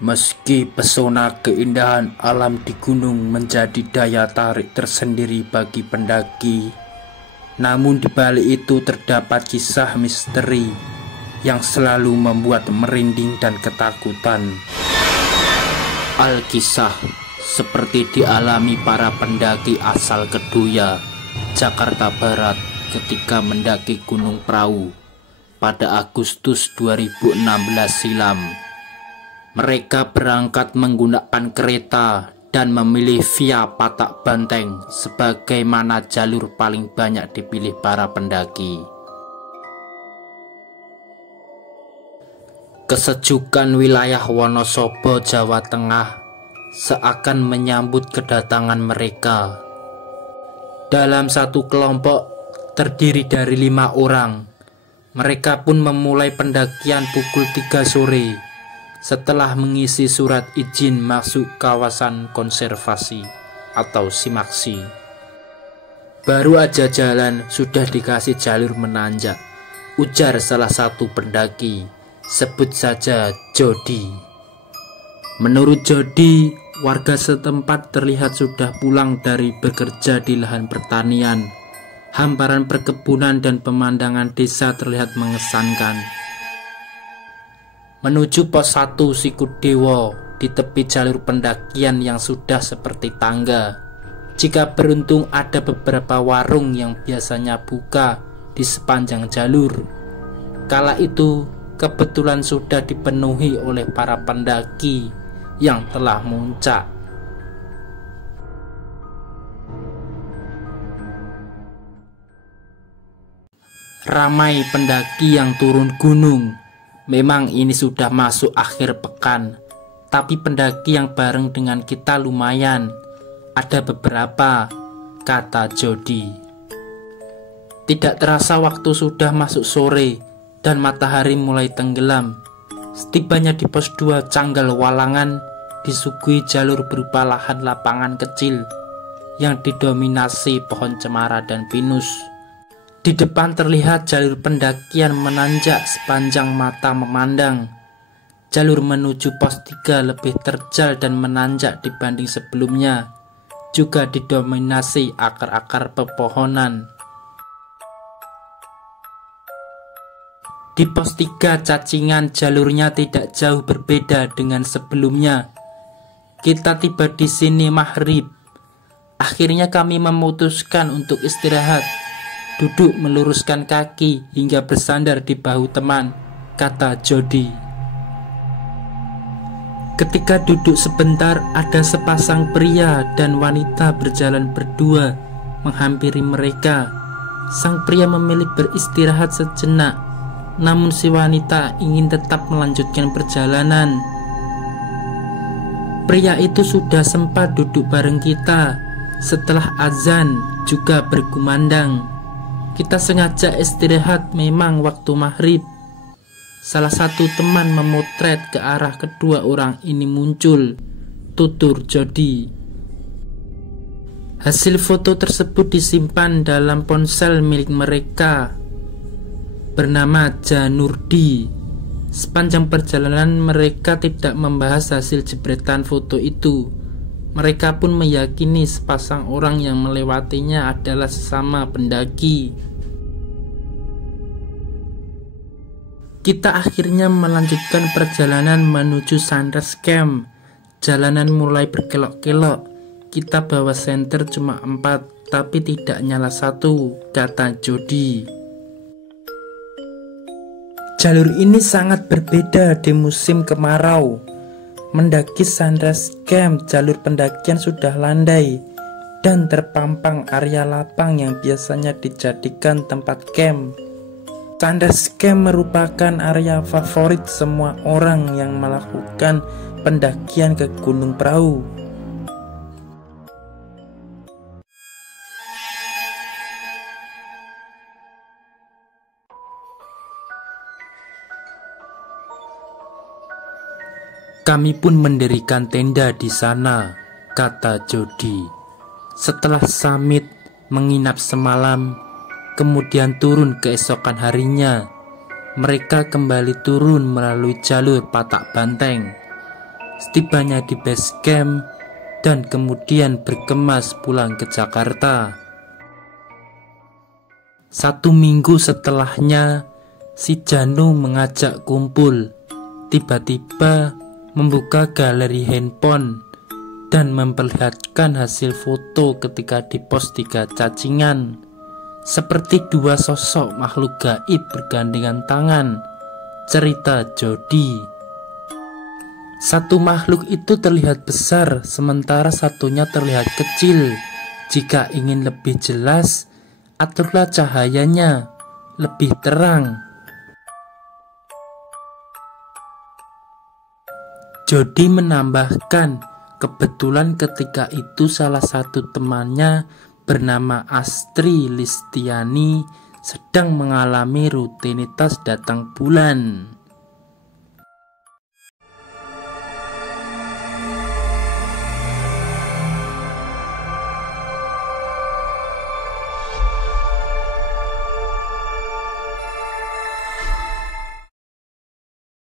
Meski pesona keindahan alam di gunung menjadi daya tarik tersendiri bagi pendaki, namun di balik itu terdapat kisah misteri yang selalu membuat merinding dan ketakutan. Alkisah seperti dialami para pendaki asal Kedoya, Jakarta Barat ketika mendaki Gunung Prau pada Agustus 2016 silam. Mereka berangkat menggunakan kereta dan memilih via Patak Banteng sebagaimana jalur paling banyak dipilih para pendaki. Kesejukan wilayah Wonosobo, Jawa Tengah seakan menyambut kedatangan mereka. Dalam satu kelompok terdiri dari 5 orang, mereka pun memulai pendakian pukul 3 sore. Setelah mengisi surat izin masuk kawasan konservasi atau SIMAKSI. Baru aja jalan sudah dikasih jalur menanjak, ujar salah satu pendaki, sebut saja Jody. Menurut Jody, warga setempat terlihat sudah pulang dari bekerja di lahan pertanian. Hamparan perkebunan dan pemandangan desa terlihat mengesankan. Menuju pos 1 Sikudewo di tepi jalur pendakian yang sudah seperti tangga. Jika beruntung ada beberapa warung yang biasanya buka di sepanjang jalur. Kala itu kebetulan sudah dipenuhi oleh para pendaki yang telah muncak. Ramai pendaki yang turun gunung. Memang ini sudah masuk akhir pekan, tapi pendaki yang bareng dengan kita lumayan. Ada beberapa, kata Jody. Tidak terasa waktu sudah masuk sore dan matahari mulai tenggelam. Setibanya di pos 2 Canggal Walangan, disuguhi jalur berupa lahan lapangan kecil yang didominasi pohon cemara dan pinus. Di depan terlihat jalur pendakian menanjak sepanjang mata memandang. Jalur menuju pos 3 lebih terjal dan menanjak dibanding sebelumnya, juga didominasi akar-akar pepohonan. Di pos 3 Cacingan jalurnya tidak jauh berbeda dengan sebelumnya. Kita tiba di sini maghrib. Akhirnya kami memutuskan untuk istirahat. Duduk meluruskan kaki hingga bersandar di bahu teman, kata Jody. Ketika duduk sebentar, ada sepasang pria dan wanita berjalan berdua menghampiri mereka. Sang pria memilih beristirahat sejenak, namun si wanita ingin tetap melanjutkan perjalanan. Pria itu sudah sempat duduk bareng kita. Setelah azan juga berkumandang. Kita sengaja istirahat memang waktu maghrib. Salah satu teman memotret ke arah kedua orang ini muncul, tutur Jody. Hasil foto tersebut disimpan dalam ponsel milik mereka bernama Janurdi. Sepanjang perjalanan mereka tidak membahas hasil jepretan foto itu. Mereka pun meyakini sepasang orang yang melewatinya adalah sesama pendaki. Kita akhirnya melanjutkan perjalanan menuju Sunrise Camp. Jalanan mulai berkelok-kelok. Kita bawa senter cuma 4, tapi tidak nyala 1, kata Jody. Jalur ini sangat berbeda di musim kemarau. Mendaki Sunrise Camp, jalur pendakian sudah landai dan terpampang area lapang yang biasanya dijadikan tempat camp. Sunrise Camp merupakan area favorit semua orang yang melakukan pendakian ke Gunung Prau. Kami pun mendirikan tenda di sana, kata Jody. Setelah summit menginap semalam, kemudian turun keesokan harinya. Mereka kembali turun melalui jalur Patak Banteng. setibanya di base camp dan kemudian berkemas pulang ke Jakarta. 1 minggu setelahnya, si Janu mengajak kumpul, tiba-tiba membuka galeri handphone dan memperlihatkan hasil foto ketika dipost 3 cacingan, seperti 2 sosok makhluk gaib bergandengan tangan. Cerita Jody. Satu makhluk itu terlihat besar, sementara satunya terlihat kecil. Jika ingin lebih jelas, aturlah cahayanya lebih terang. Jody menambahkan, kebetulan ketika itu salah satu temannya bernama Astri Listiani sedang mengalami rutinitas datang bulan.